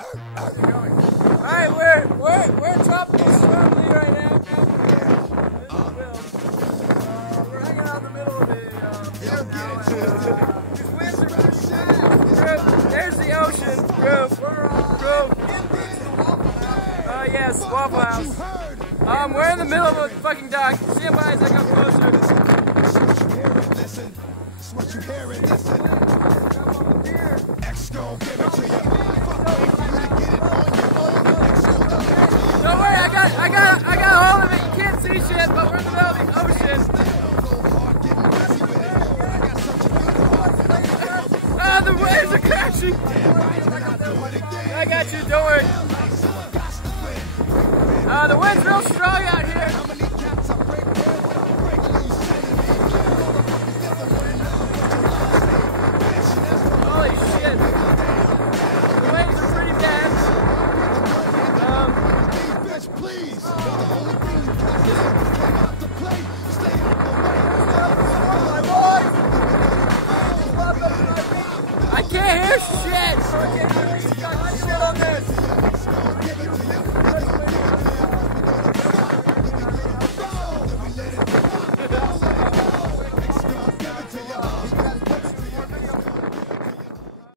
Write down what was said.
Alright, we're in tropical storm Lee right now. We're hanging out in the middle of the these winds are pretty bad. There's the ocean. Roof. Yes, Waffle House. We're in the middle of a fucking dock. Stand by as I come closer. What you hear it, listen. X gon' give it to you. Don't worry, I got hold of it. You can't see shit, but we're in the middle of the ocean. The waves are crashing. I got you, don't worry. The wind's real strong out here. Holy shit. The waves are pretty bad. I can't hear shit. I can't hear shit on this.